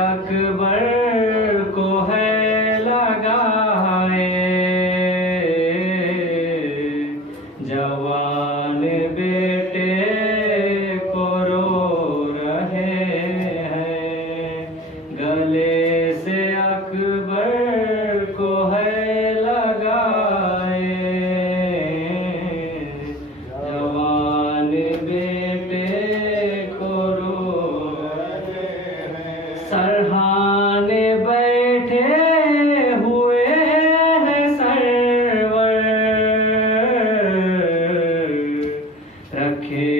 अकबर को है लगाए, जवान बेटे को रो रहे हैं। गले से अकबर को है लगाए, जवान बेटे को रो रहे हैं। सरहाने बैठे हुए हैं सरवर, रखे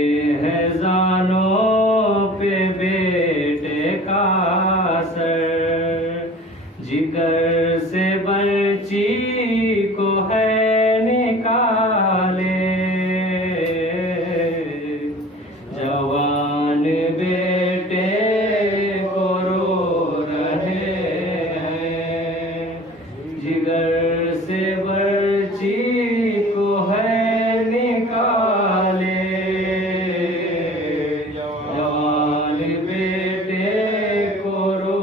हैं ज़ानों पे बेटे का सर। जिगर से बर्ची को है निकाले, जवान बेटे को रो रहे हैं। जिगर से बर्ची को है निकाले, जवान बेटे को रो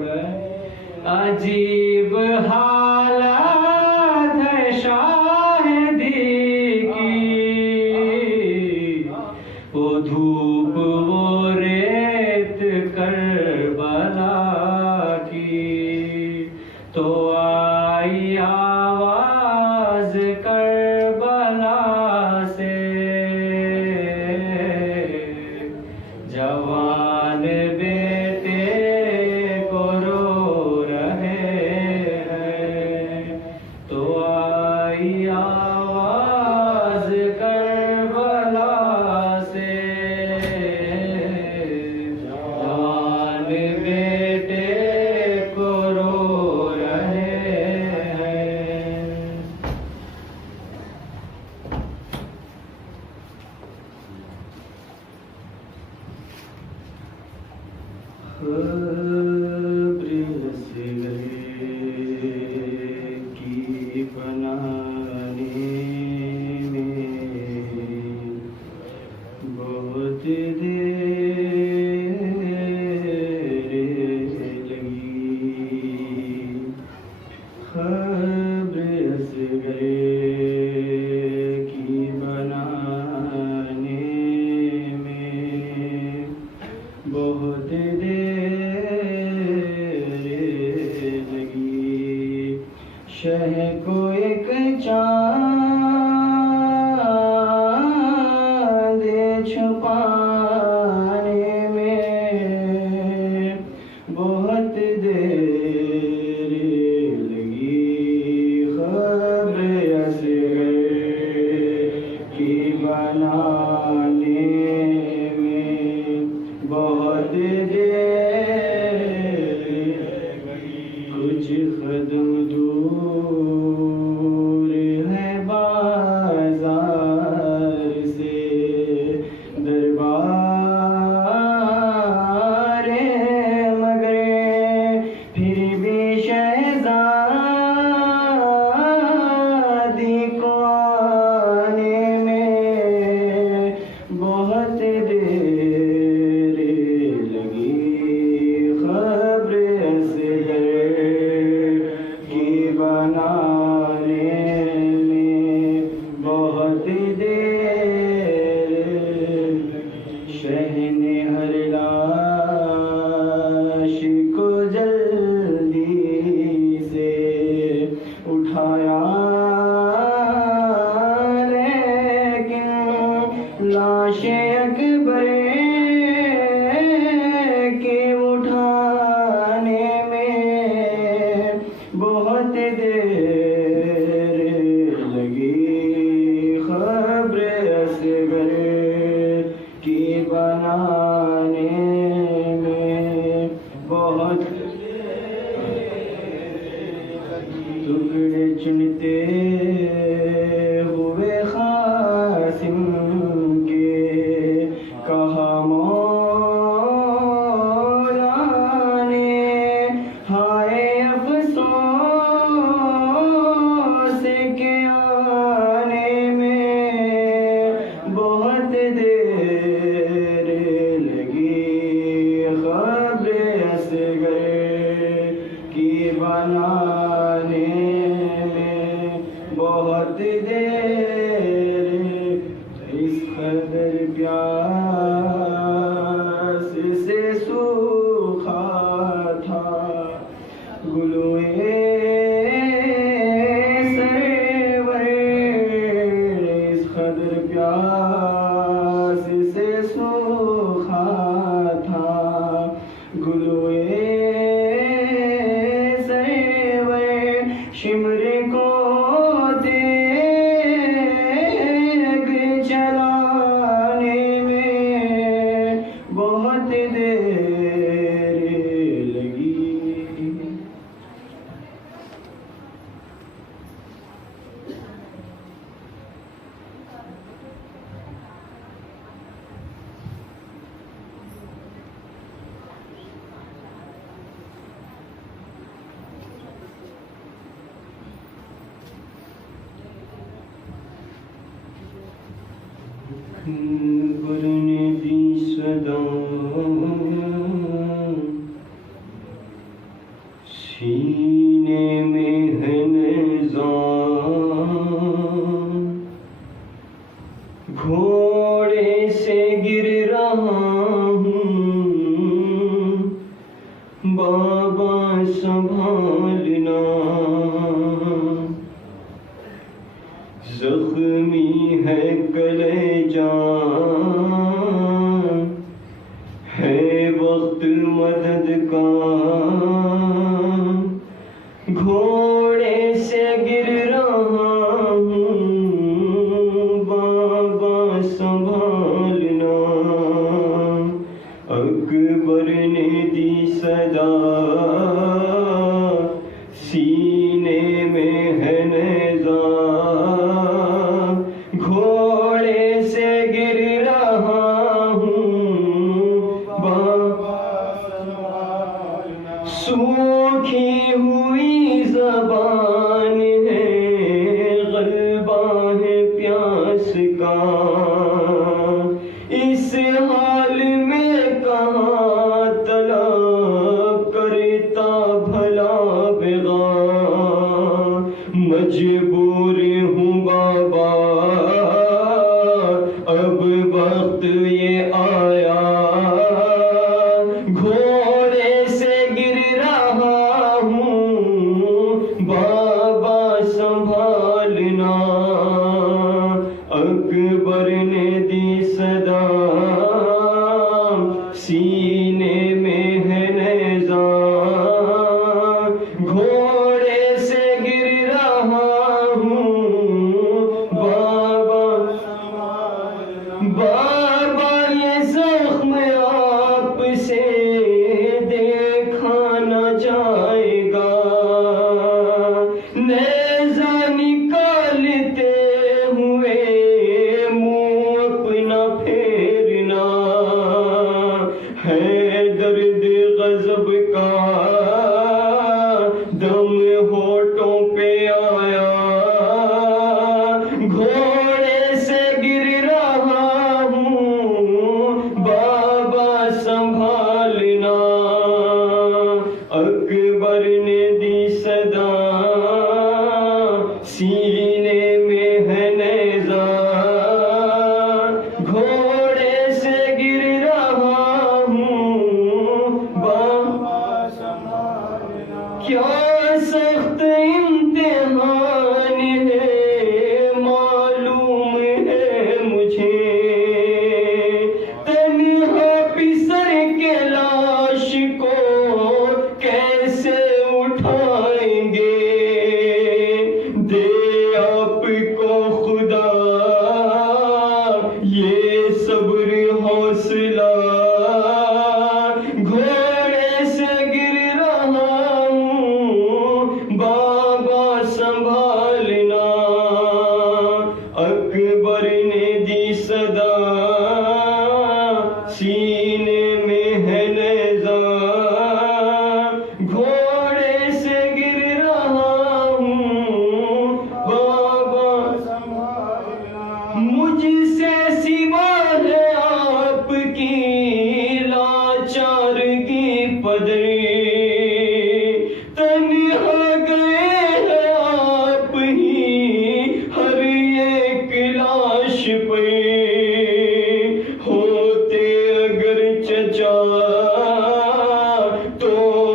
रहे। अजीब हालत है शाहिदी की, वो धूप वो रेत करबला की। तो आई आवाज करबला से, जवान बेटे को रो रहे हैं। तो आई आवाज करबला से, जवान बेटे को रो रहे हैं। खबरें से गए की बनाने में बहुत देर लगी। खबरें से गए की बनाने में बहुत देर लगी। शह को एक चाँद छुपाने में बहुत देर लगी। खबरें से की बनाने में बहुत देर लगी। कुछ कदम दूर है बाजार से दरबार मगरे, फिर भी शहजादी को आने में बहुत देर लगी। खबरें से की बनाने में बहुत देर लगी। शहने हर लाश को जल्दी से उठाया, लेकिन लाश अकबर के उठाने में बहुत देर लगी। खबरें असगर की बनाने में बहुत टुकड़े चुनते हुए खासिम के कहा मौला ने, हाय अफसोस के आने में बहुत देर लगी। खबरें असगर सरवर शिमर को देग जलाने में बहुत देर लगी। बरने दी सदा सीने में है निज़ाम, घोड़े से गिर रहा हूँ बाबा संभालना, जख्मी है कलेजा है वक्त मदद का, घोड़े से गिर रहा हूँ बाबा संभालना। अकबर ने दी सदा सीने में है नेज़ा, घोड़े से गिर रहा हूँ बाबा संभालना। सूखी हुई ज़बान है ग़ल्बा है प्यास का, इस हाल में कहाँ तलब करता भला बेगा, मजबूर हूँ बाबा अब वक्त ये आया, घोड़े से गिर रहा हूँ बाबा संभालना। अकबर ने दी सदा सीने में है नेज़ा, घोड़े से गिर रहा हूँ बाबा संभालना। बाबा ये ज़ख्म आपसे देखा न जाएगा, नेज़ा निकालते हुए मुँह अपना फेरना, है दर्द गज़ब का दम होठों पे आया, घोड़े से गिर रहा हूँ बाबा संभालना। अकबर ने दी सदा सीने में है नेज़ा, घोड़े से गिर रहा हूँ बाबा संभालना। क्या सख्त इम्तिहान है मालूम है मुझे, तन्हा पिसर के लाश को कैसे उठाएंगे, दे आपको खुदा ये सब्र हौसला, घोड़े से गिर रहा हूँ बाबा संभालना। अकबर ने दी सदा सीने में है नेज़ा, घोड़े से गिर रहा हूँ बाबा संभालना। मुझसे सिवा है आपकी लाचार की पदरी, तन्हा गए हैं आप ही हर एक लाश पे, होते अगर चचा तो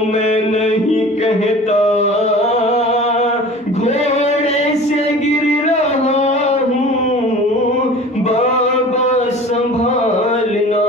मैं नहीं कहता, घोड़े से गिर रहा हूँ बाबा संभालना।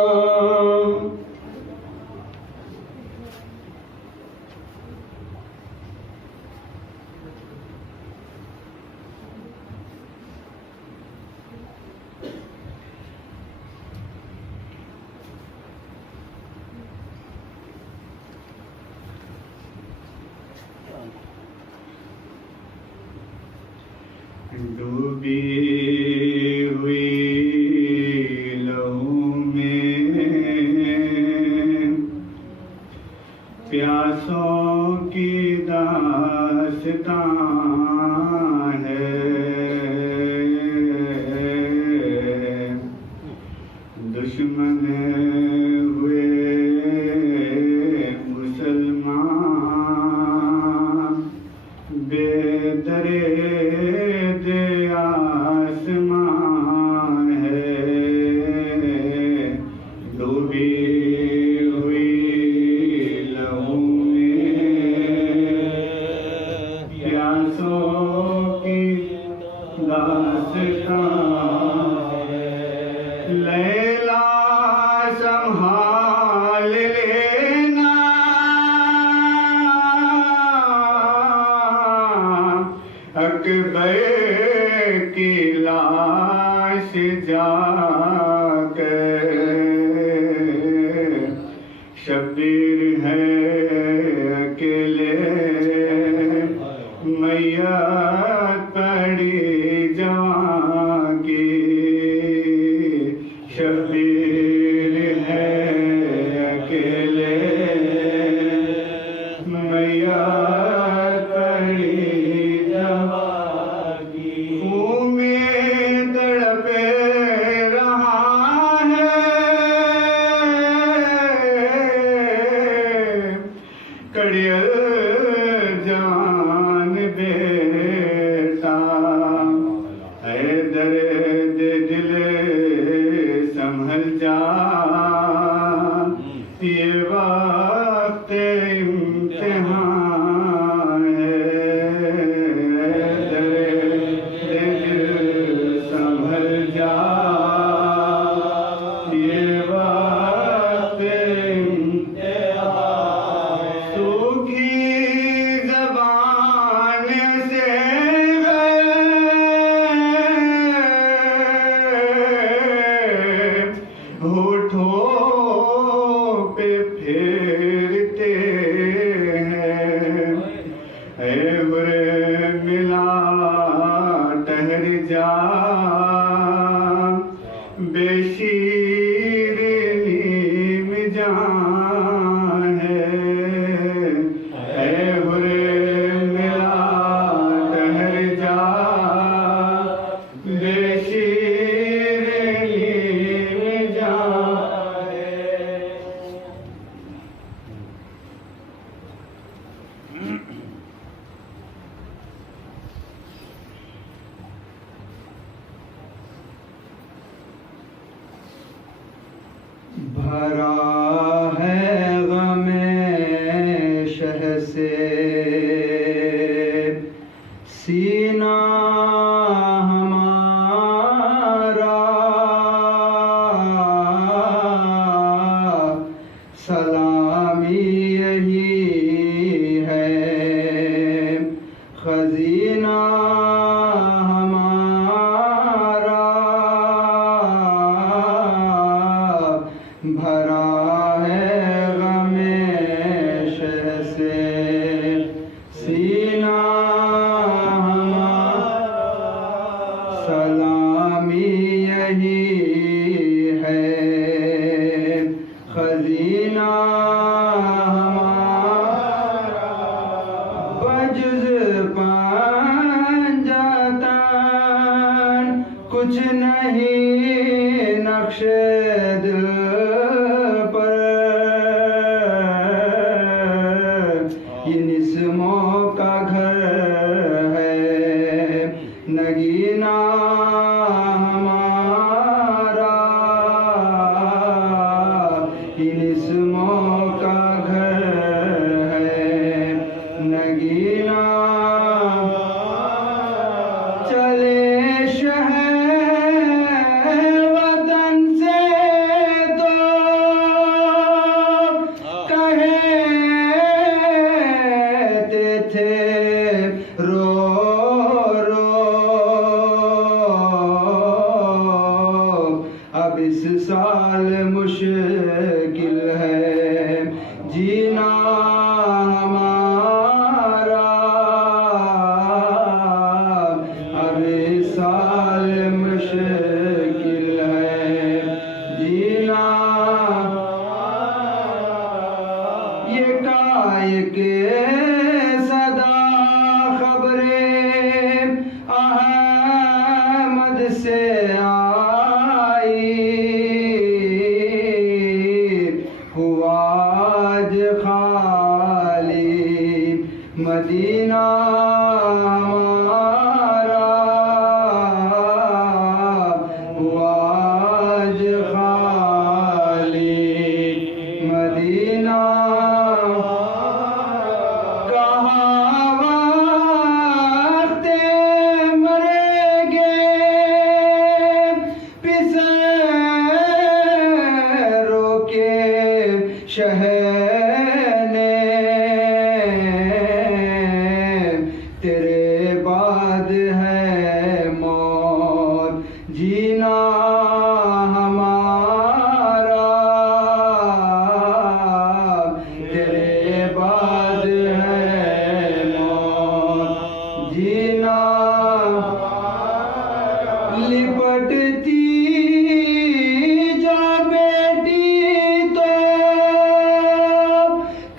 डूबी हुई लहू में प्यासों की दास्तां है। दुश्मन हुए मुसलमान बेदर्द आसमां है। डूबी हुई लहू प्यासों की दास्तां है। लैला संभाल लेना अकबर की लाश जाकर। शब्बीर है अकेले मैयत पड़ी जवां की। शब्बीर है अकेले मैयत पड़ी जवां की। खून में तड़प रहा है कड़ियल जान बेटा। है दर्द दिल संभल जा ये वक्त इम्तिहान है। दर्द दिल संभल जा ये वक्त इम्तिहान। सूखी ज़बान से होठों पे फेरते हैं। ऐ बुरे मिला ठहर जा बेशीरनी में जान है। ऐ बुरे मिला ठहर जा बेशीरनी में जान है। भरा है गमे शह से सीना हमारा। सलामी यही है खजीना हमारा। भरा है गमे शह से सीना हमारा। सलामी यही है खजीना हमारा। बजुज़ पंजतन कुछ नहीं नक्शे दिल पर। ये निस्मों का घर है नगीना हमारा। ये निस्मों का घर है नगीना। चले शहर के सदा खबरें अहमद से आई, हुआ आज खाली मदीना हमारा, हुआ आज खाली मदीना। कहाँ वक़्ते मरेंगे पिसरों के शहने, तेरे बाद है मौत जीना हमारा, तेरे बाद है मौत जीना। लिपटती जो बेटी तो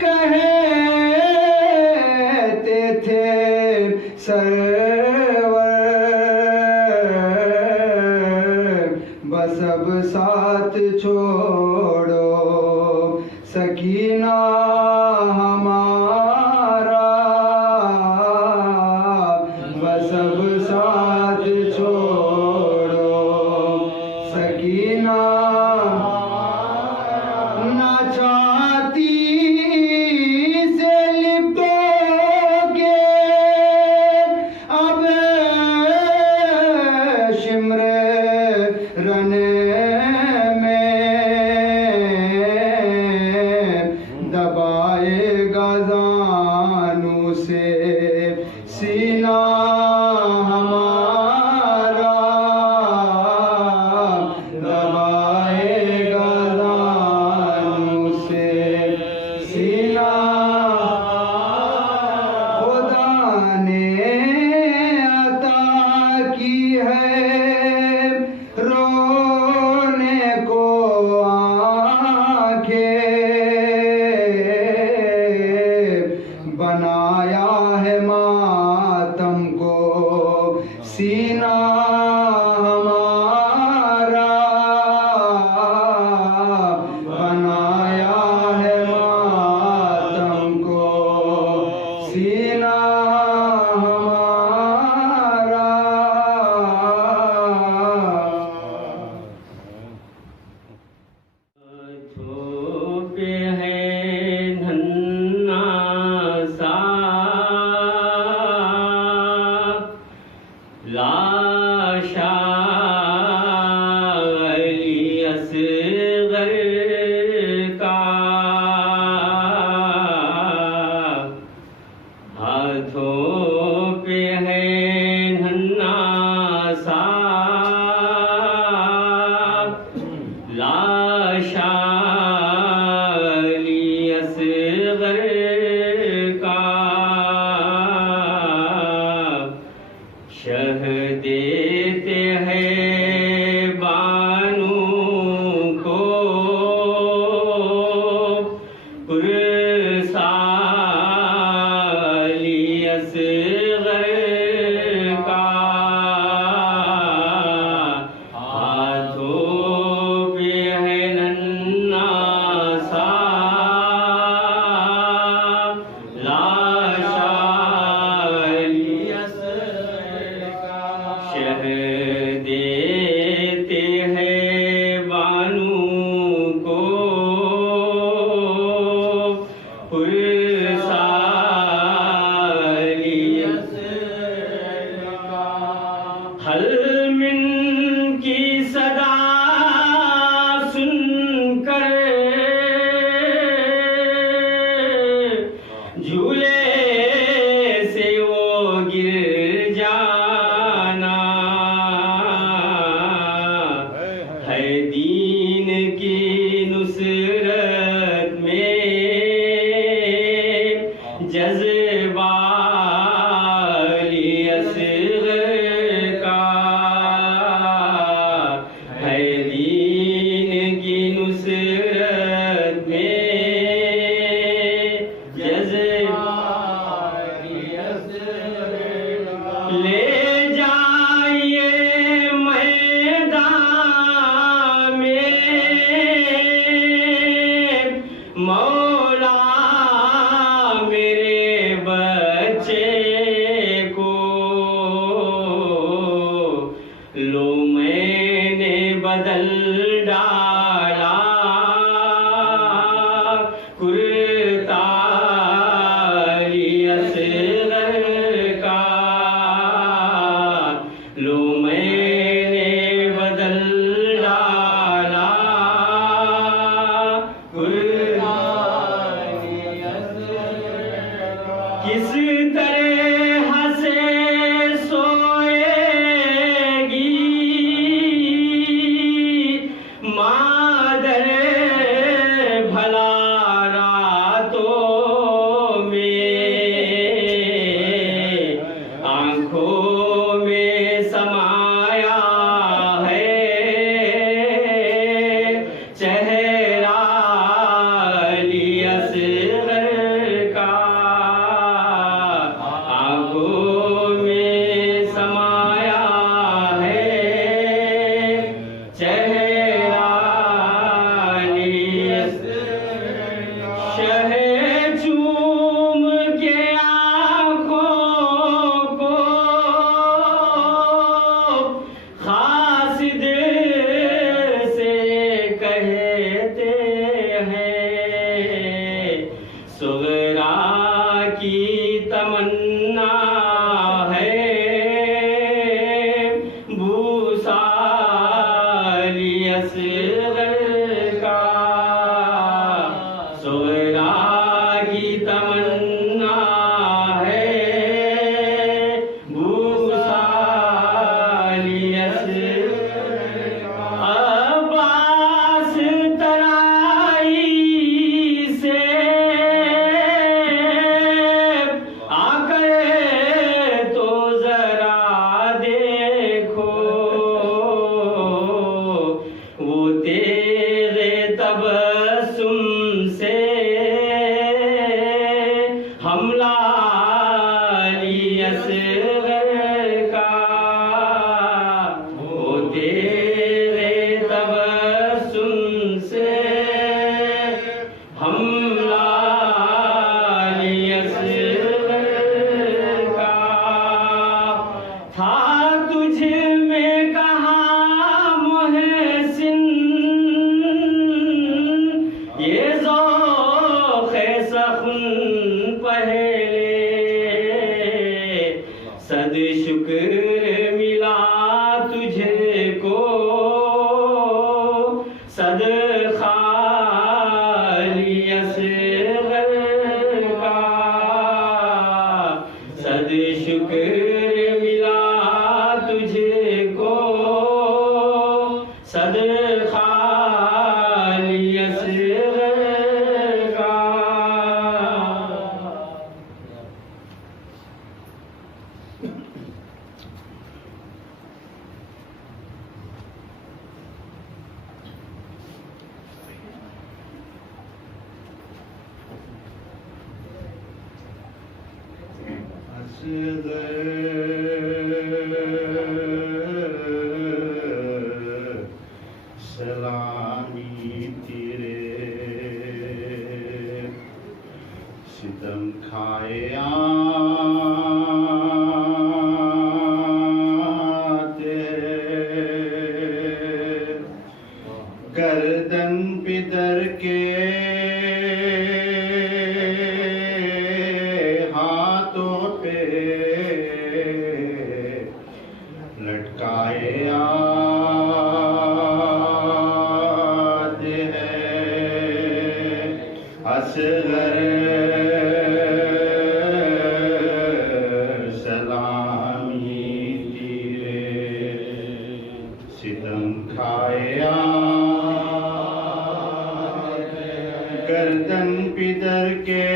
कहते थे सरवर, बस अब साथ छोड़ो सकीना हमारा, बस अब साथ छोड़ो सकीना। ना चाहती से लिपटोगे अब शिमरे रने में, दबाएगा जानू से सीना हमारा, दबाएगा जानू से सीना। खुदा ने अता की है रोने को आँखें, बनाया है मातम को सीना हमारा, बनाया है मातम को सीना हमारा। हाथों पे है धन्ना सा लाशा अली असगर का, हाथों पे है धन्ना सा लाशा अली असगर का, शह देते हैं बानू को पुरसाली असगर का, हाथों पे है नन्ना सा लाशा अली असगर का, शह देते हैं बानू को पुरसाली असगर का। हल मिन की सदा सुनकर झूले से वो गिर जाना, है दीन की नुसरत में जज्बा अली असगर का, है दीन की नुसरत में जज्बा किस तरह से सोएगी मादर भला रातों में, आंखों में समाया है चेहरा अली असगर का, आंखों में समाया है चेहरा अली असगर का। शह चूम के आँखों को खासिद से कहते हैं, सुगरा की तमन्ना है भूसाली असगर का, सुगरा की तमन्ना है भूसाली असगर का। अब्बास तराई से आकर तो जरा देखो, वो तेरे तबस्सुम से हमला अली असगर का, वो तेरे तबस्सुम से हमला अली असगर का। था तुझ में कहाँ मोहसिन ये ज़ौक़-ए सख़्न पहले, सद शुक्र मिला तुझको सदक़ा अली असगर का, सद शुक्र मिला तुझको सदक़ा अली असगर का। सलामी तेरे सितम खाए आते, गर्दन पिदर के हाथों पे लटकाए आते हैं असगर सलामी तेरे सितम खाए आते, गर्दन पिदर के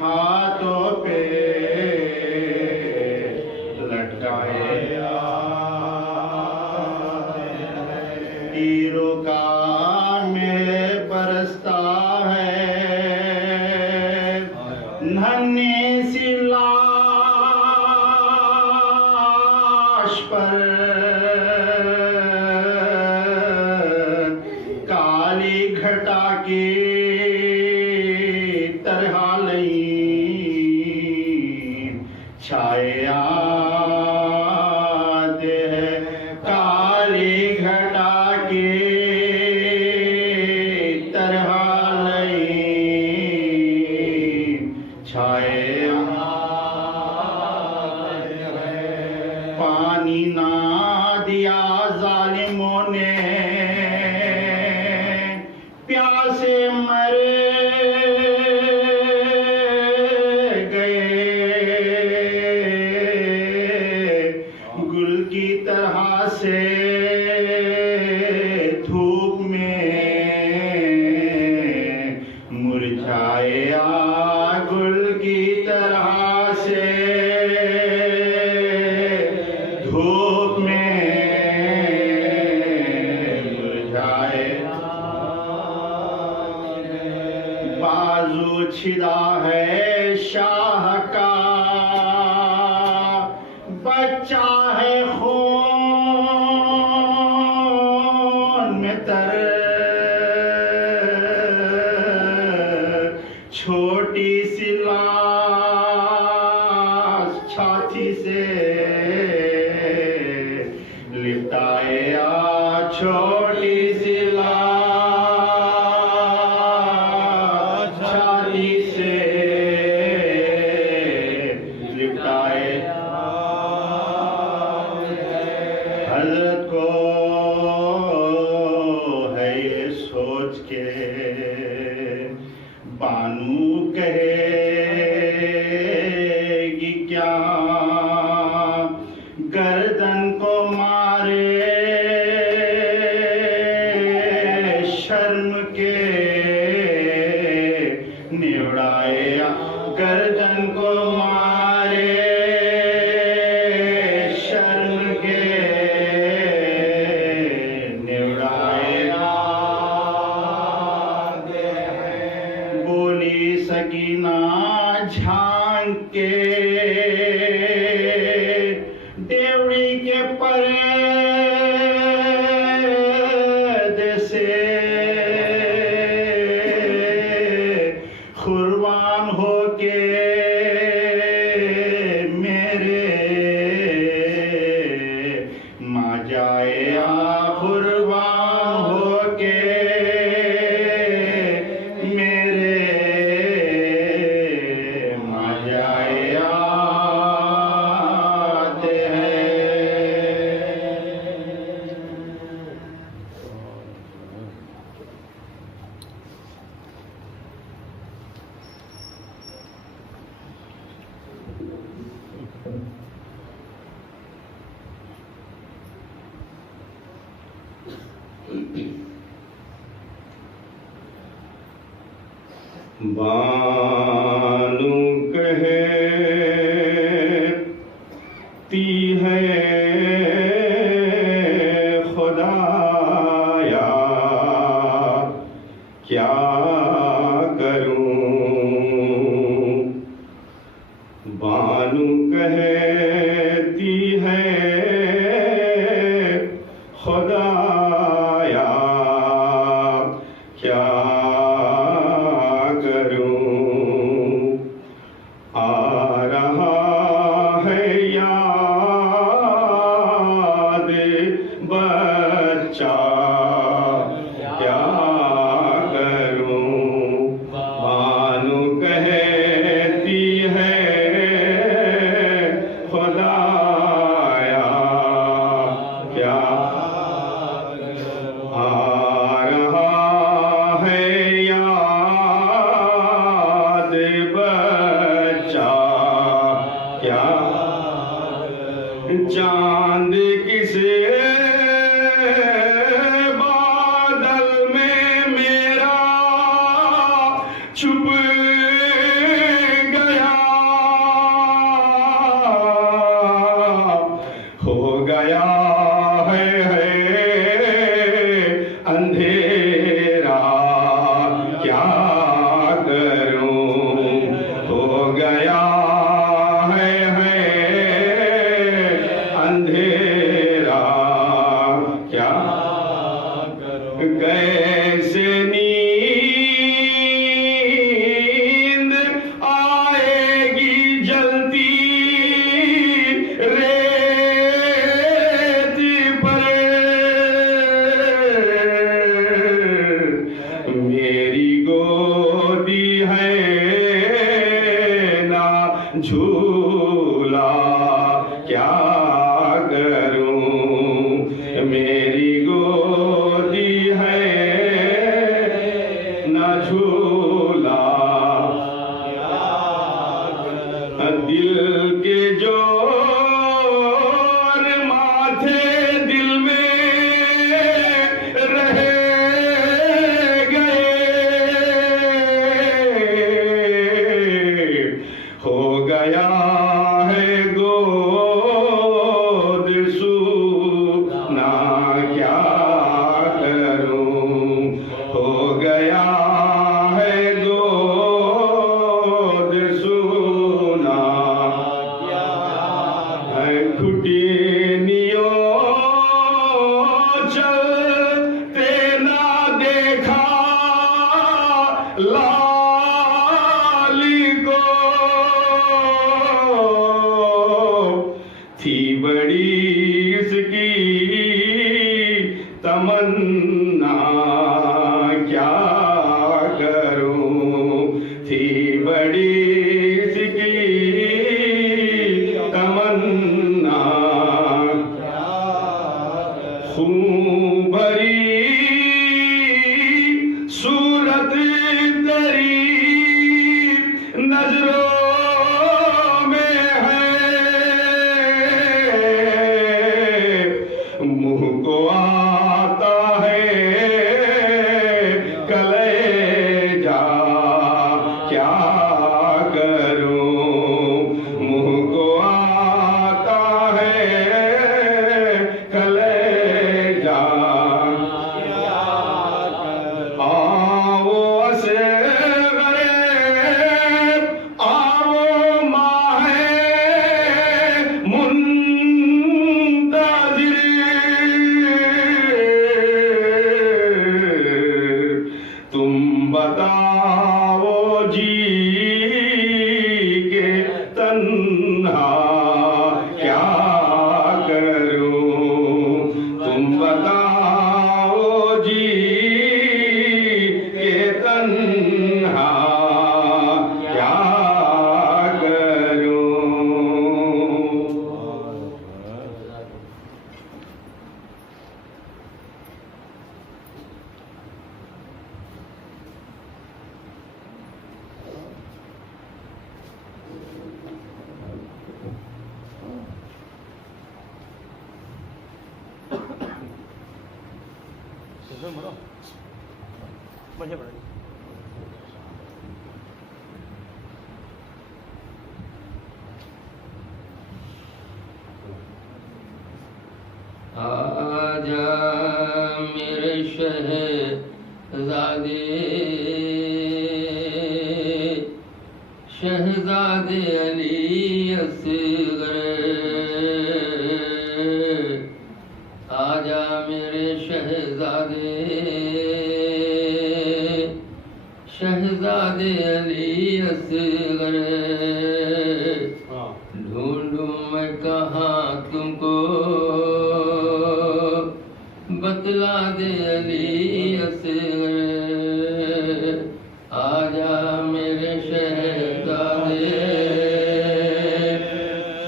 हाथों पे लटकाए आते हैं। तीरों का में बरसता है नन्ही सी लाश पर काली घटा की तरह लई छाए आते हैं, काली घटा की तरह लई छाए आते हैं। पानी ना दिया जालिमों ने प्यासे मरे बाजू छिदा है शाह का, बच्चा है खून में तर, छोटी सी लाश छाती से लिपटाए आ, छोटी सी लाश छाती से लिपटाए। हजरत को है ये सोच के बानू कहेगी क्या, गर्दन को मारे शर्म के निवड़ाए, गर्दन को मारे शर्म के निवड़ाए। बोली सकीना झांक के देवड़ी के पर्दे से, कुर्बान होके मेरे माँ जाए आ, कुर्बान होके मेरे माँ जाए आते हैं। बानू कहती है खुदाया क्या करूं, बानू कहती है खुदाया क्या करूं, आ रहा है याद बच्चा क्या करूं, बानू कहती है खुदाया क्या, आ रहा है याद बच्चा क्या, चांद किसे बादल में मेरा छुप गया, हो गया है अंधेरा क्या करूं, हो गया है अंधेरा क्या करूं, कैसे नींद लाली को थी बड़ी इसकी तमन्ना, क्या करूं, थी बड़ी इसकी तमन्ना, खून भरी सूरत तेरी नजरों में है, मुंह को आता है कलेजा, क्या करूं, मुंह को आता है कलेजा, आओ असग़रे आओ माहे मुंतज़िर, तुम बताओ जी के तन्हा क्या करूं, तुम बताओ जी के तन्हा क्या करूं। आजा मेरे शहज़ादे, शहज़ादे अली असग़र, आजा मेरे शहज़ादे, शहज़ादे अली असग़र, ढूंढूं मैं कहाँ तुमको, बतला दे अली असग़र, आजा मेरे शहज़ादे,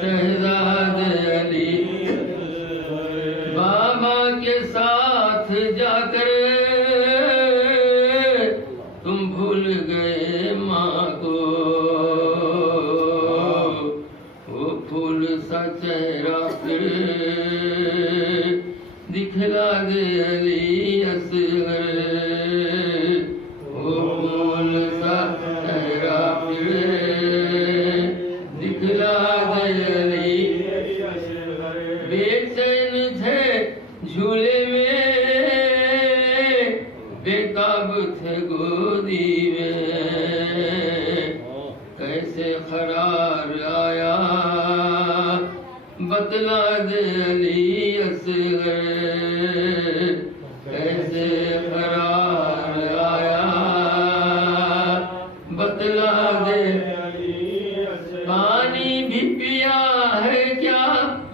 शहज़ादे अली, बाबा के साथ जाकर तुम भूल गए माँ को, वो फूल सा चेहरा फिर दिखला दे अली असग़र, वो फूल सा चेहरा फिर दिखला दे अली, बेचैन थे झूले में, बेताब थे गोदी में, कैसे करार आया बतला दे अली असग़र, कैसे करार आया बतला दे, पानी भी पिया है क्या,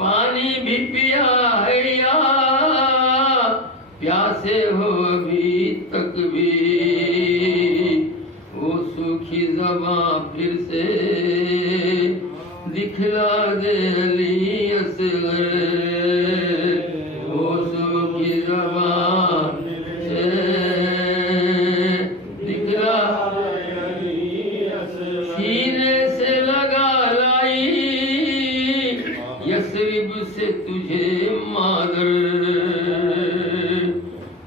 पानी भी पिया है या प्यासे हो अभी तक भी, वो सूखी ज़बां फिर से दिखला दे अली असग़र, वो सूखी ज़बां से दिखला, सीने से लगा लाई यसरिब से तुझे मादर,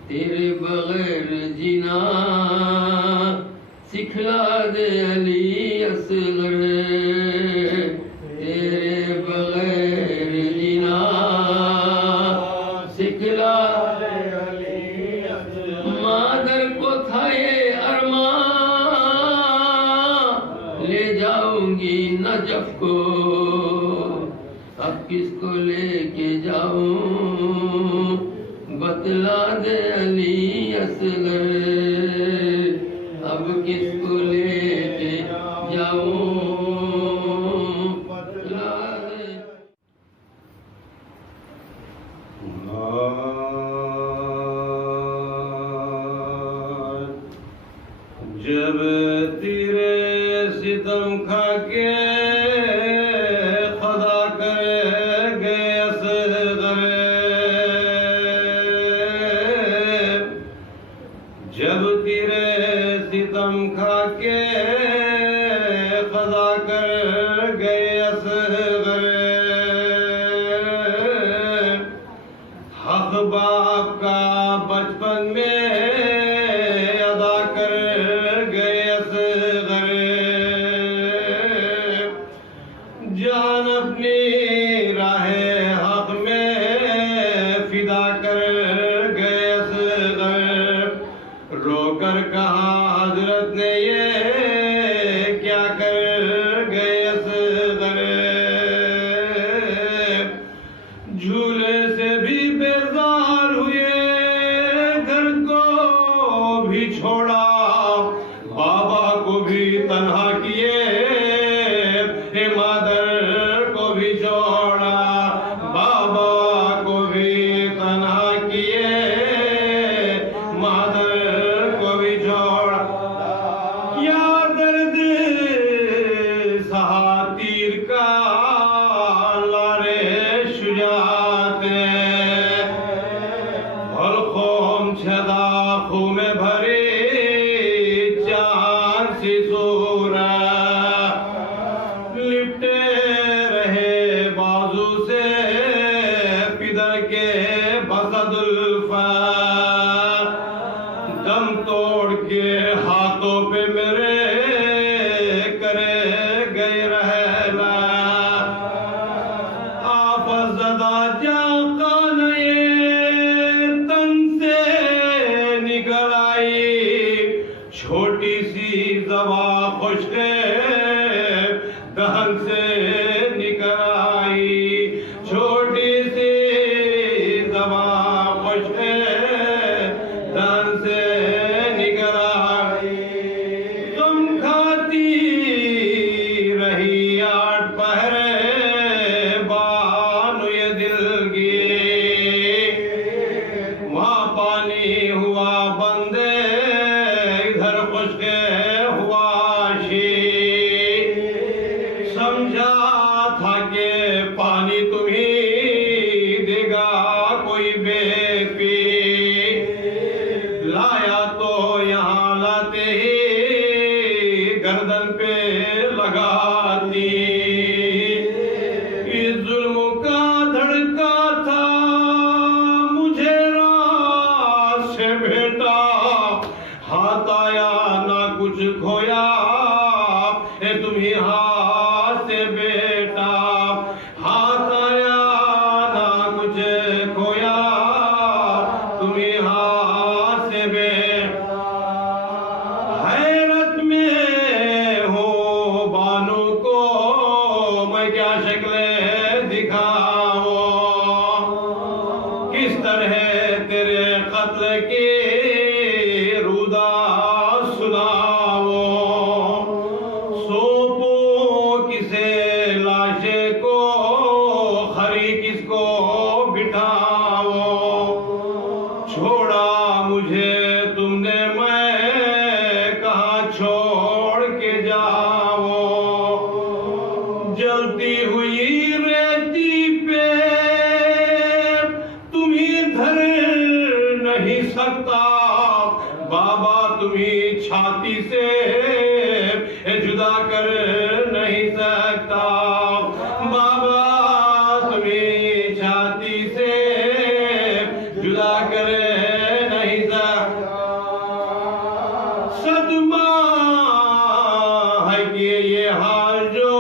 तेरे बगैर जीना सिखला दे अली असग़र, तेरे बगैर जीना सिखला दे अली असग़र, मादर को था ये अरमान ले जाऊंगी नजफ को, अब किसको लेके जाऊं बतला दे अली असग़र, अब किसको लेके जाऊं जब तेरे सितम खाके खुदा करे गए असगरे, जब तेरे सितम खाके खुदा कर गए असगरे, हक बाप का बचपन में अदा कर गए असगरे, जान अपनी राहे हक में फिदा कर गए असगरे, रोकर कहा हजरत ने ये क्या कर गए असगरे, झूले से भी बेजार हुए, घर को भी छोड़ा, बाबा को भी तन्हा किए, हे मादर को भी छोड़ा, बाबा को भी तन्हा किए, मादर को भी छोड़ा, क्या दर्द सहा तीर का लारे शुजाते, भलखोम छदा खून में भरी चांद सी सूरा, लिपटे रहे बाजू से पिदर के बसदुल्फा, दम तोड़ के हाथों पे मेरे करे गए रहला, आपस ज़दा जाका नए तन से निकल आई, छोटी सी ज़बा खुशके दहन से निकल आई, छोटी सी ज़बा खुशके दहन से निकल आई, तुम खाती रही 8 पहरे बानो ये दिल की, वहाँ पानी हुआ बंदे इधर खुशके हुआ शी, समझा था कि पानी तुम्ही देगा कोई बेपी, लाया तो यहाँ लाते ही गर्दन पे लगाती, इस जुल्म का धड़का था मुझे रात से भेटा, हाथ आया ना कुछ खोया, ए तुम्ही हाथ से बेटा, हाथ आया ना कुछ खोया, तुम्ही हाथ से बेटा, हैरत में हो बानो को मैं क्या शक्लें दिखाऊं, किस तरह तेरे कत्ल की रुदा सुनाओ, सोपो किसे लाशे को खरी किसको बिठाओ, छोड़ा मुझे तुमने मैं कहाँ छोड़ के जाओ, जलती हुई रेती पे तुम्ही धर नहीं सकता, बाबा तुम्ही छाती से जुदा कर नहीं सकता, बाबा तुम्ही छाती से जुदा कर नहीं सकता, सदमा है कि ये हाल जो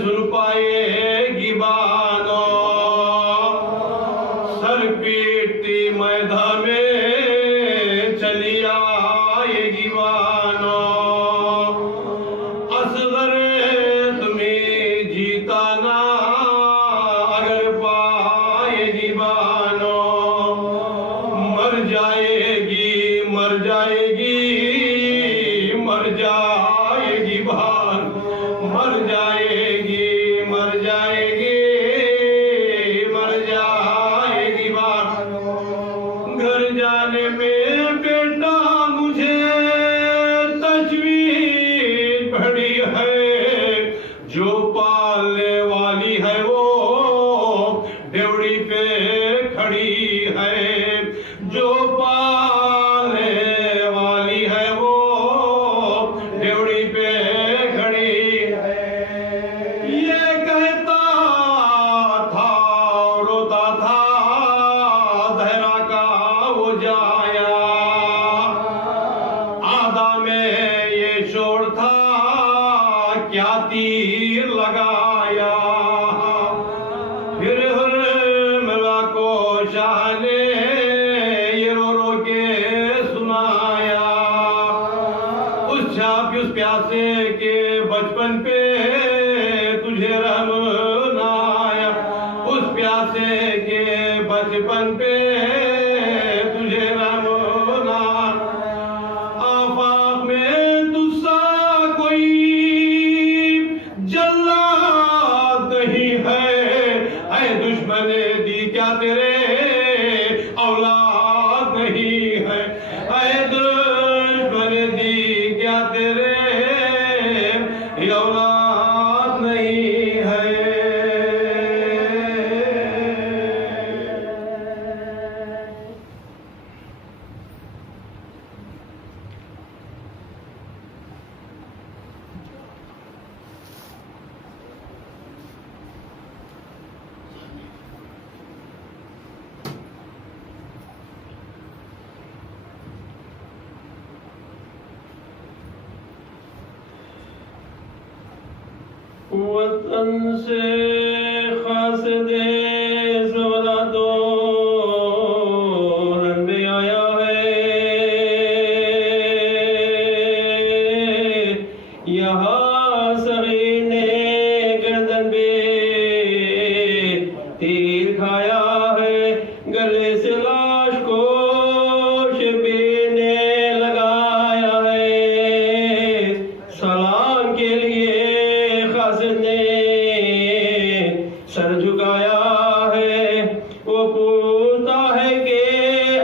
सुन पाएगी बानो, सर पीटती मैदान में चली आएगी बानो, आधा में ये शोर था, क्या तीर लगाया। फिर हुर्मिला को शाह ने ये रो रो के सुनाया। उस छाप उस प्यासे के बचपन पे तुझे रहम ना आया। उस प्यासे के बचपन पे तुझे रहम ना आया। आफाक में तुझसा कोई जल्लाद नहीं है। ऐ दुश्मने दी क्या तेरे औलाद नहीं है। ऐ दुश्मने दी क्या तेरे औलाद नहीं है। वतन से खास दे ज़ोला दो रंग में आया है। यहाँ सगी ने गर्दन पे तीर खाया है। गले से लाश को शबीने लगाया है। सलाम के लिए ने सर झुकाया है। वो पूछता है कि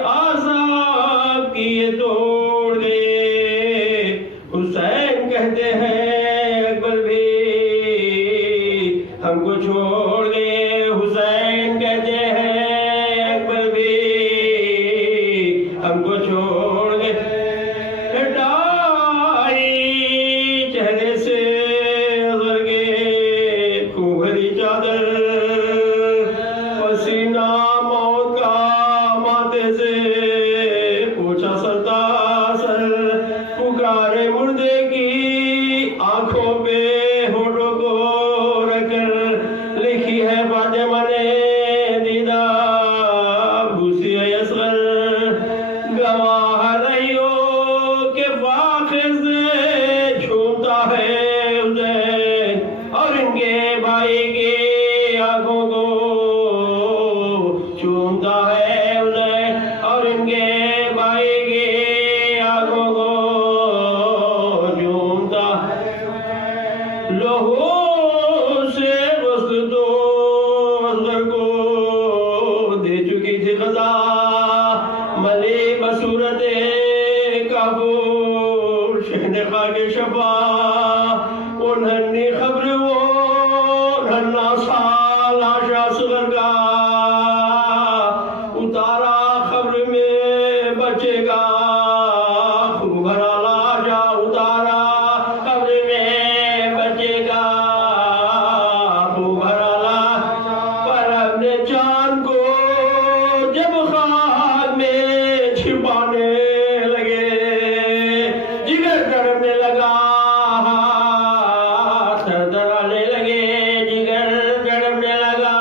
आज़ाद किए तोड़ गए। हुसैन कहते हैं अकबर भी हमको छोड़ गए। हुसैन कहते हैं अकबर भी हमको छोड़ गए। हटाई चेहरे से पसीना मौत का माथे से पूछा सरतासर। पुकारे मुर्दे की आंखों पे होठों को रखकर लिखी है फातिमा ने दीदा भूसी असगर। गवाह रहियो के फाखिर से झूमता है हुसैन और इनके भाई के आंखों को चूमता है हुसैन और इनके भाई के आंखों को चूमता है। लोहो से वस्ल तो असगर को दे चुकी थी क़ज़ा। मली बसूरत काबुल शहने खाके शफा। उन्हनी खबर वो नन्ना सा लाशा असगर का उतारा खबर में बचेगा। खूब भरा लाशा उतारा खबर में बचेगा। खूब भरा लाशा पर अपने जान को जब खाक में छिपाने लगे। जिगर तड़पने लगा, थरथराने लगे। जिगर तड़पने लगा,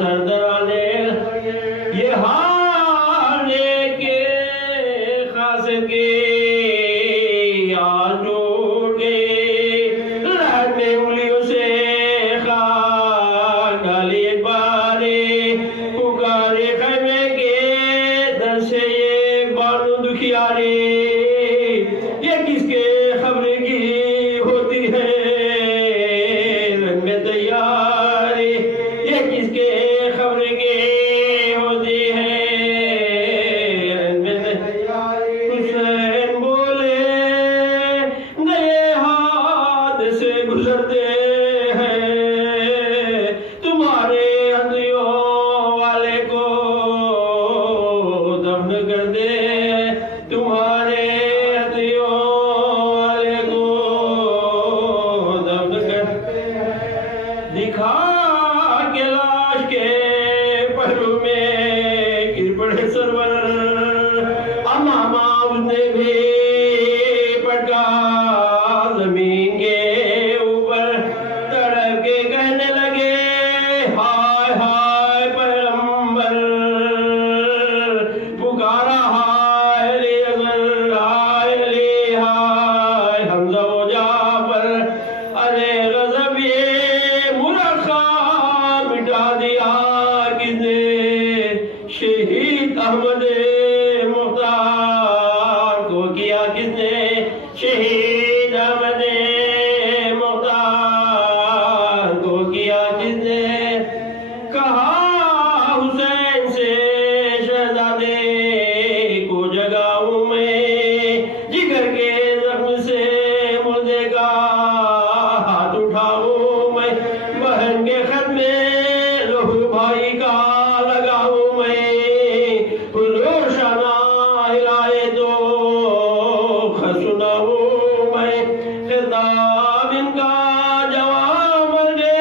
थरथराने लगे। ये हाल के खास के यार टूट गए। लहर में उंगलियों से खाक डाली एक बारी। पुकारे खैमे के दर से ये बानो दुखियारी। ये किसके खबर की होती है रंग में तैयारी। ये किसके खबर की होती है रंग में तैयारी। हुसैन बोले नए हाथ से गुजरते हैं। तुम्हारे हदियों वाले को दफन कर दे। तुम्हारे उसने भी पटका जमीन के ऊपर, तड़प के कहने लगे हाय हाय पैगंबर, पुकारा हाय रे अजल, हाय रे हाय हमजा व जाफर। अरे गजब ये मुरखा मिटा दिया किसने, शहीद अहमद मुख्तार को किया किसने, शहीद अहमद मुख्तार को किया किसने। कहा हुसैन से शहजादे को जगाऊं मैं, जिगर के जख्म से मुर्दे का हाथ उठाऊं मैं, बहन के खत में लहू भाई का लगाऊं मैं, रोशना हिलाए दो सुनाऊं मैं। खिताब इनका जवाब मर्दे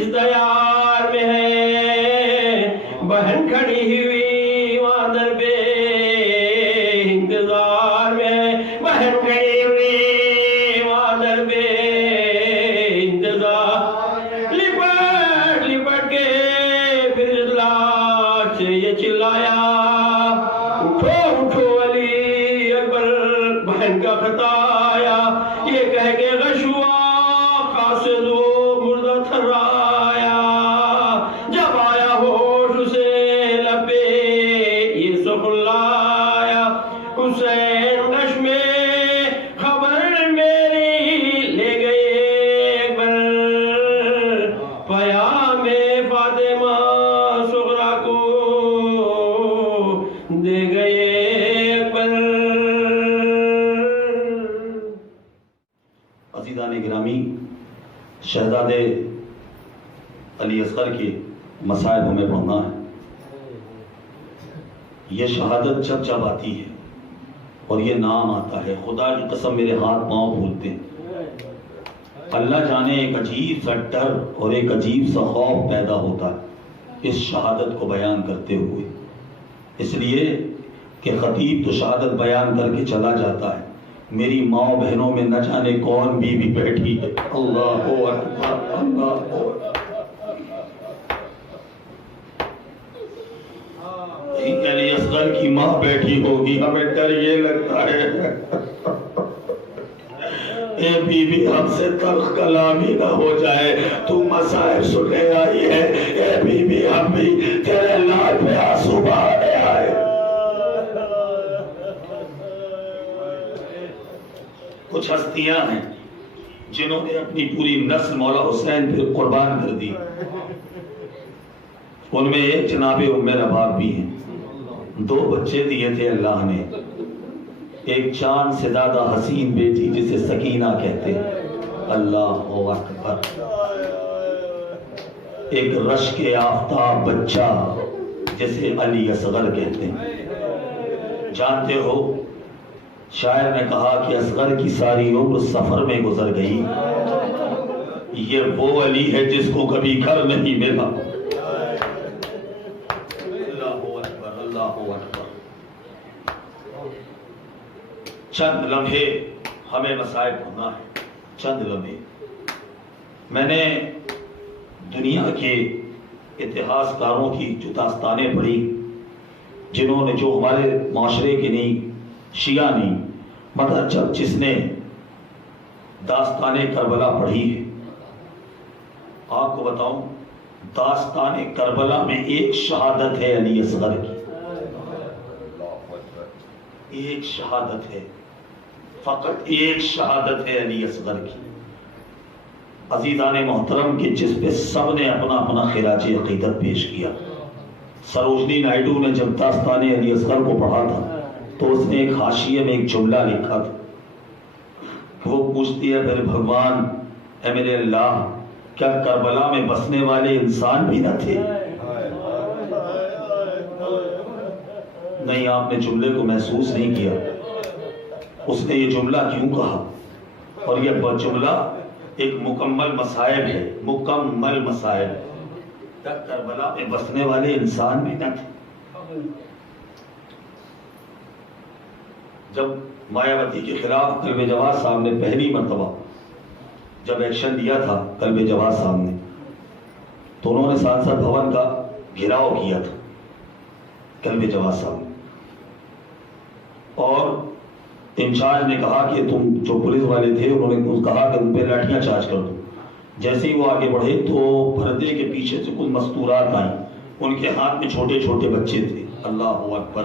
इस दयार में है, बहन खड़ी हुई वहां दर पे इंतजार में है, बहन खड़ी हुई वहां दर पे इंतजार। लिपट लिपट के फिर लाट से ये चिल्लाया उठो उठो अली अकबर, बहन का खताया। ये कह के गशुआ खासे दो मुर्दा थर्राया, जब आया होश उसे लपे ये सुखलाया। हुसैन गश में खबर मेरी ले गए अकबर, पयाम फातिमा सुगरा को दे गए अकबर। अज़ीज़ान गिरामी, शहज़ादे अली असगर के मसाइब हमें पढ़ना है। ये शहादत जब जब आती है और ये नाम आता है, खुदा की कसम मेरे हाथ पांव फूलते हैं। अल्लाह जाने एक अजीब सा डर और एक अजीब सा खौफ पैदा होता है इस शहादत को बयान करते हुए, इसलिए कि खतीब तो शहादत बयान करके चला जाता है, मेरी माँ बहनों में न जाने कौन बीवी बैठी है। अल्लाहु अकबर, अल्लाहु अकबर। अली असगर की माँ बैठी होगी, हमें डर ये लगता है ए बीबी हमसे तल्ख कलामी ना हो जाए, तू मसाइब सुनने आई है। ए बीबी हम भी तेरे लाल पे आंसू बहाने आए। कुछ हस्तियां हैं जिन्होंने अपनी पूरी नस्ल मौला हुसैन पे कुर्बान कर दी। उनमें एक जनाबे उम्मे रबाब भी हैं। 2 बच्चे दिए थे अल्लाह ने, एक चांद से ज्यादा हसीन बेटी जिसे सकीना कहते हैं, अल्लाह अकबर। एक रश के आफ्ताब बच्चा जिसे अली असगर कहते हैं। जानते हो, शायर ने कहा कि असगर की सारी उम्र सफर में गुजर गई, ये वो अली है जिसको कभी घर नहीं मिला। चंद लम्हे हमें मसाइब होना है, चंद लम्हे। मैंने दुनिया के इतिहासकारों की जो दास्तानें पढ़ी, जिन्होंने जो हमारे माशरे की नहीं, शिया नहीं, मतलब जब जिसने दास्ताने करबला पढ़ी है, आपको बताऊं, दास्ताने करबला में एक शहादत है अली असगर की, एक शहादत है, फकत एक शहादत है अली असगर की। अजीज़ाने मोहतरम के जिस पे सब ने अपना अपना खिराज अकीदत पेश किया। सरोजनी नायडू ने जब दास्ताने अली असगर को पढ़ा था तो उसने एक हाशिए में एक जुमला लिखा था। वो पूछती है, फिर भगवान ए मेरे अल्लाह, क्या करबला में बसने वाले इंसान भी न थे? नहीं, आपने जुमले को महसूस नहीं किया। उसने ये जुमला क्यों कहा? और यह जुमला एक मुकम्मल मसाइब है, मुकम्मल मसाइब। क्या करबला में बसने वाले इंसान भी न थे? जब मायावती के खिलाफ कल्बे जवाद साहब ने पहली मरतबा जब एक्शन लिया था कल्बे जवाद साहब ने, तो उन्होंने सांसद भवन का घेराव किया था कल्बे जवाद साहब ने, और इंचार्ज ने कहा कि तुम जो पुलिस वाले थे उन्होंने कहा कि उन पर लाठियां चार्ज कर दो। जैसे ही वो आगे बढ़े तो पर्दे के पीछे से कुछ मस्तूरात आई, उनके हाथ में छोटे छोटे बच्चे थे। अल्लाह अकबर,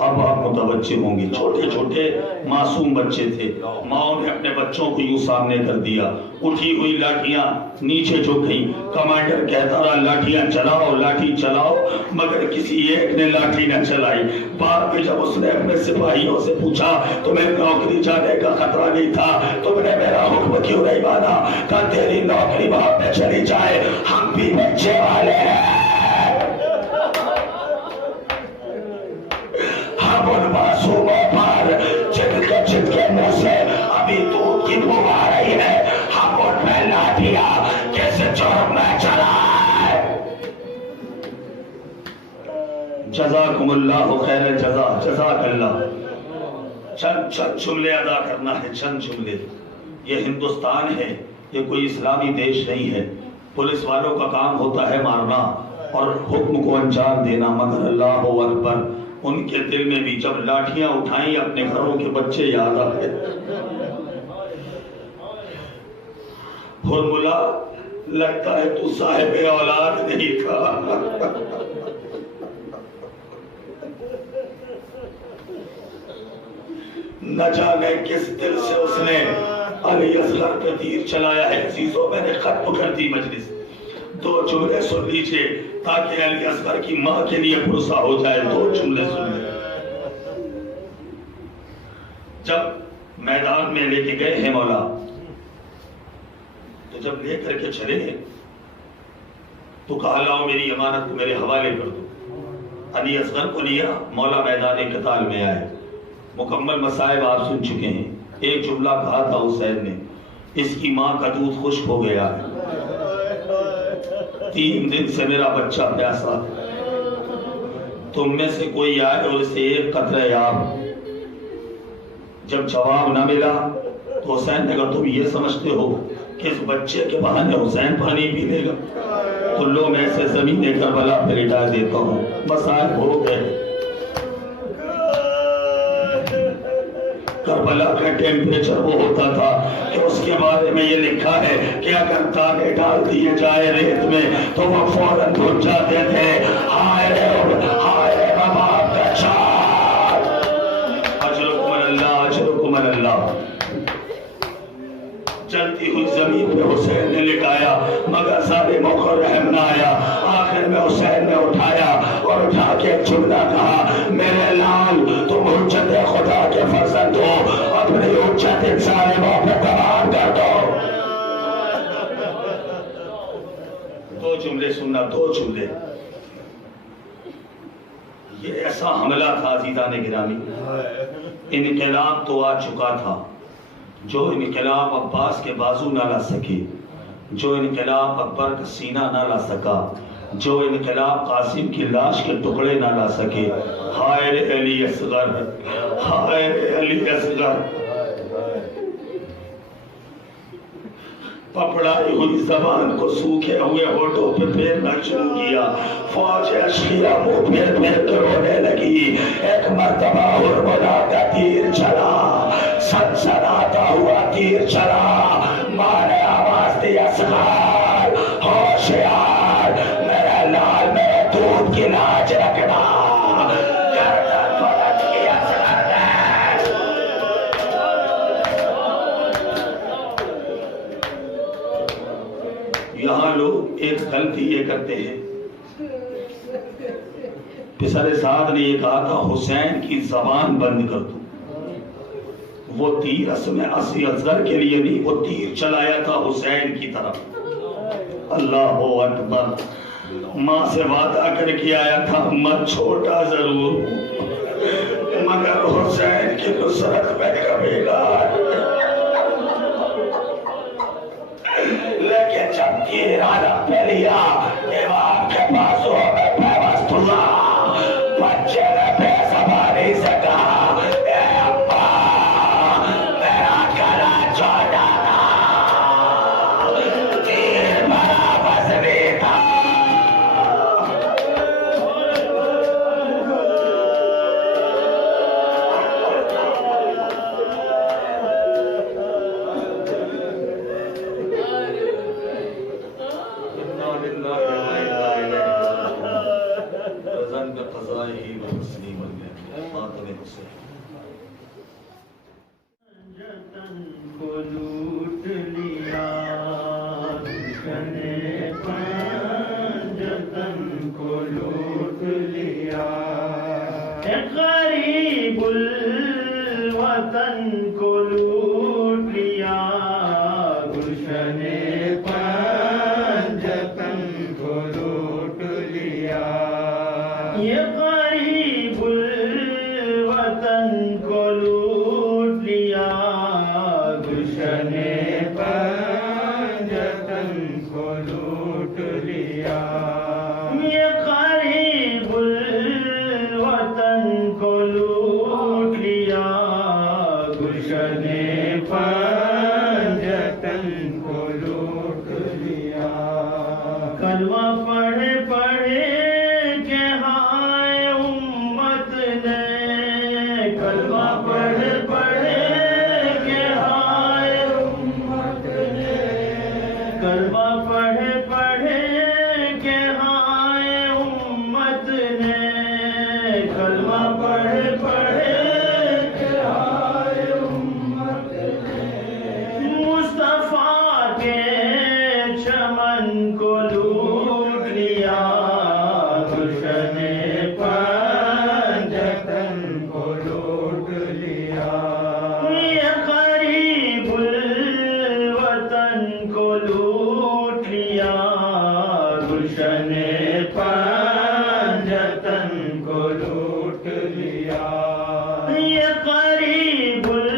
अब आप मुतवज्जे होंगे, छोटे छोटे मासूम बच्चे थे। माओ ने अपने बच्चों को यूं सामने कर दिया, उठी हुई लाठियां नीचे झुक गई। कमांडर कहता रहा लाठियां चलाओ, लाठी चलाओ, मगर किसी एक ने लाठी न चलाई। बाद में जब उसने अपने सिपाहियों से पूछा तुम्हें नौकरी जाने का खतरा नहीं था, तुमने मेरा हुक्म क्यों नहीं माना? कहा तेरी नौकरी वहां पे चली जाए, हम भी बच्चे वाले हैं। हम उन मासूमों पर जिनके मुंह से अभी दूध की बू आ रही है, हम उनमें लाठियां किस जुर्म में चलाए। जज़ाकुमुल्लाहु खैरल जज़ा, जज़ाकल्लाह। चंद जुमले अदा करना है, चंद जुमले। ये हिंदुस्तान है, ये कोई इस्लामी देश नहीं है। पुलिस वालों का काम होता है मारना और हुक्म को अंजाम देना, मगर अल्लाह अकबर, उनके दिल में भी जब लाठियां उठाई अपने घरों के बच्चे याद आए। फॉर्मूला लगता है तू साहिब औलाद नहीं था। न जाने किस दिल से उसने अली असगर पे तीर चलाया है। अजीजों, मैंने खत्म कर दी मजलिस, दो जुमले सुन लीजिए ताकि अली असगर की मां के लिए पुरसा हो जाए। दो जुमले सुन लीजिए। जब मैदान में लेके गए हैं मौला, तो जब लेकर के चले तो कहा लाओ मेरी अमानत को मेरे हवाले कर दो। अली असगर को लिया, मौला मैदान कताल में आए। मुकम्मल मसाइब आप सुन चुके हैं। एक जुमला कहा था हुसैन ने, इसकी मां का दूध खुश्क हो गया है, 3 दिन से मेरा बच्चा प्यासा, तुम में से कोई आए और इसे एक कतरे आब। जब जवाब न मिला तो हुसैन ने कहा तुम ये समझते हो कि इस बच्चे के बहाने हुसैन पानी पी लेगा? तो लो मैं ऐसे जमीन करबला पे लिटा देता हूँ। मसाइब हो गए। करबला का टेम्परेचर वो होता था कि उसके बारे में ये लिखा है कि अगर दाने डाल दिए जाए रेत में तो वो फौरन टूट जाते थे। हाय रे बाप का चार, अजरुकुम अल्लाह। चलती हुई जमीन पे हुसैन ने लिटाया, मगर सारे मौका रहम न आया। आखिर में हुसैन ने उठाया और उठा के जुमला कहा, मेरे लाल तुम हुज्जत खुदा के फर्जंद हो, अपनी हुज्जत इंसानी मौत पे तमाम कर दो। दो जुमले सुनना, दो जुमले। ये ऐसा हमला था अजीज़ान गिरामी, इनकलाब तो आ चुका था। जो इनकलाब अब्बास के बाजू ना ला सके, जो इनकलाब अकबर का सीना ना ला सका, जो इनकलाब कासिम की लाश के टुकड़े ना ला सके। हाय रे अली असगर, हाय रे अली असगर। पपड़ाई हुई जबान को सूखे हुए होठों पे फेरना शुरू किया। फौज अशकिया मुंह फेर फेर कर रोने लगी। एक मर्तबा हुरमुला का तीर चला, सनसनाता हुआ तीर चला। मां ने आवाज दी, असगर होशियार, मेरे लाल मेरे दूध की लाज रखना। यहाँ लोग एक गलती ये करते हैं, पिसरे साहब ने ये कहा था हुसैन की जबान बंद कर दो। वो तीर असगर के लिए नहीं, वो तीर चलाया था हुसैन की तरफ। अल्लाह अकबर। माँ से वादा करके आया था, मैं छोटा जरूर हूं मगर हुसैन की नुसरत में कभी ना। लेकिन जब तीर आना पे लिया, इमाम के बाजू में पेवस्त हुआ। बच्चे ने बेज़बानी से कहा, ए अम्मा को लूट लिया, गुलशने पंजतन को लूट लिया। ये गरीबुल वतन को लूट लिया, गुलशने पंजतन को लूट लिया। ये गरीबुल वतन को लूट लिया, गुलशने पंजतन को लूट लिया। कलमा पढ़े पढ़े के हाय उम्मत ने, कलमा पढ़े पढ़े के हाय उम्मत ने, कलमा पढ़े पढ़े के हाय उम्मत ने, कलमा पढ़े पढ़े के हाय उम्मत ने। मुस्तफा के चमन को लूट लिया, गुलशने पंजतन को लूट लिया। ये गरीबुल वतन को लूट लिया, गुलशने पंजतन को लूट लिया। ये गरीबुल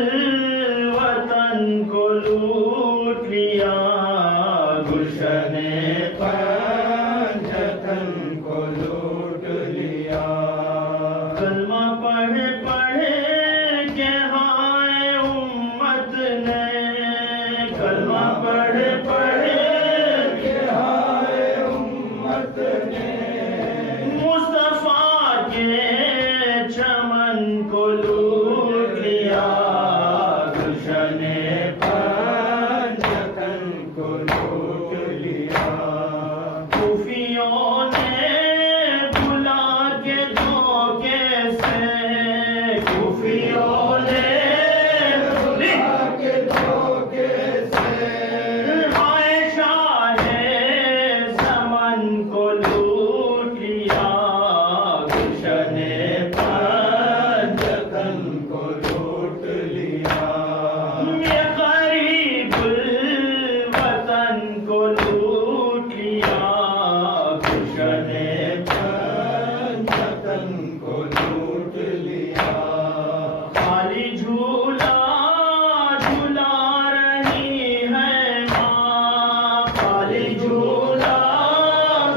वतन को लूट लिया, गुलशने पंजतन को लूट लिया। कलमा पढ़े पढ़े के हाय उम्मत ने, कलमा पढ़े पढ़े के हाय उम्मत ने। मुस्तफा के चमन को लूट लिया, गुलशने पंजतन को लूट लिया। सूफियों ने बुला के धोखे से, सूफियों ने बुला के धोखे से, हाय शाहे ज़मन को लूट लिया, गुलशने पंजतन को लूट लिया। ये गरीबुल वतन को लूट लिया, गुलशने पंजतन को लूट लिया। खाली झूला झूला रही है माँ, खाली झूला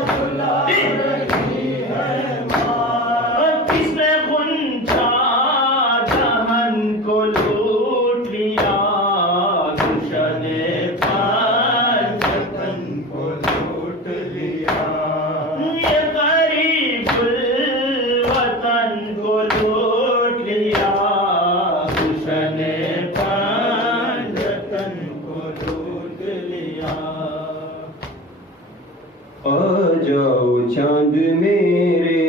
झूला रही है माँ। किसने गुंजा जहन को लूट लिया, गुलशने पंजतन को लूट लिया। ये गरीबुल वतन को लूट लिया, गुलशने पंजतन को लूट लिया। आ जाओ चांद मेरे,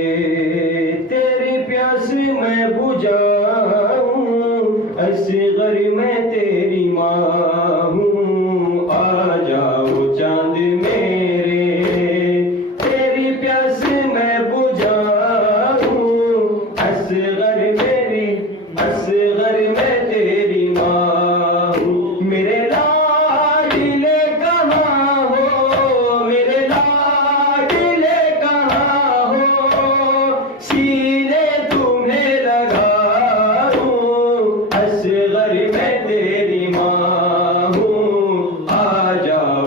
तेरी प्यास मैं बुझाऊं, असगर मैं तेरी माँ हूँ। आ जाओ चांद मेरे, तेरी प्यास मैं बुझाऊं, असगर मैं तेरी माँ हूँ। मेरे लाडले कहाँ हो, मेरे लाडले कहाँ हो, सीने तुम्हें लगाऊं, असगर मैं तेरी माँ हूँ। आ जाओ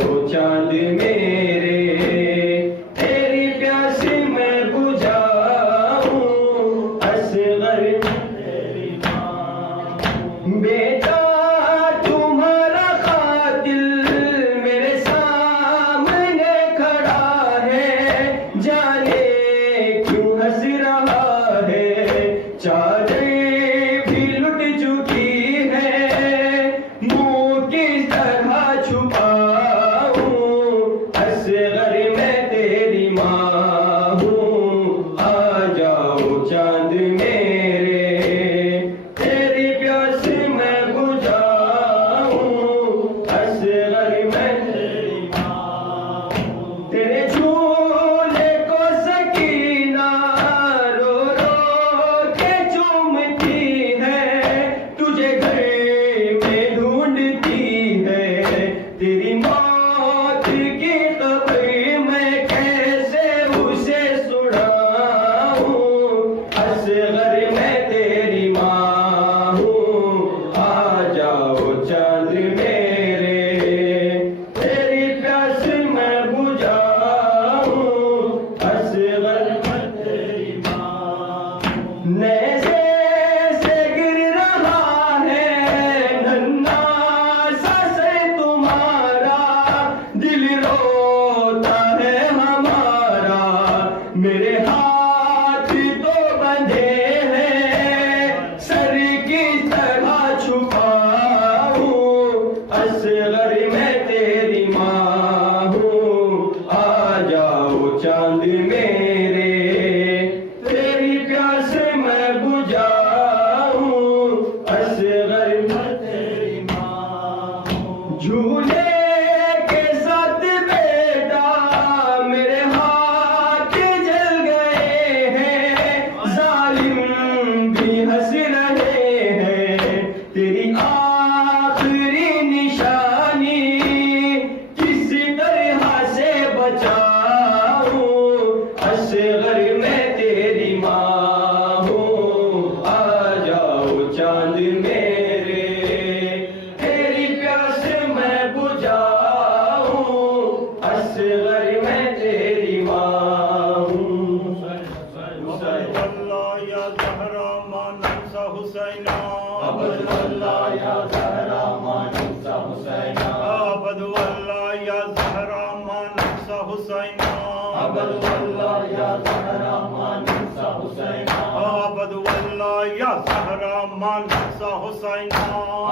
'मैं बुझ मानसा हुसैना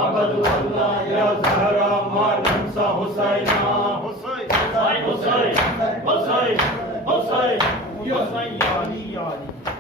अबदु अल्लाह या ज़हरा मानसा हुसैना हुसैन हुसैन हुसैन हुसैन हुसैन या अली या अली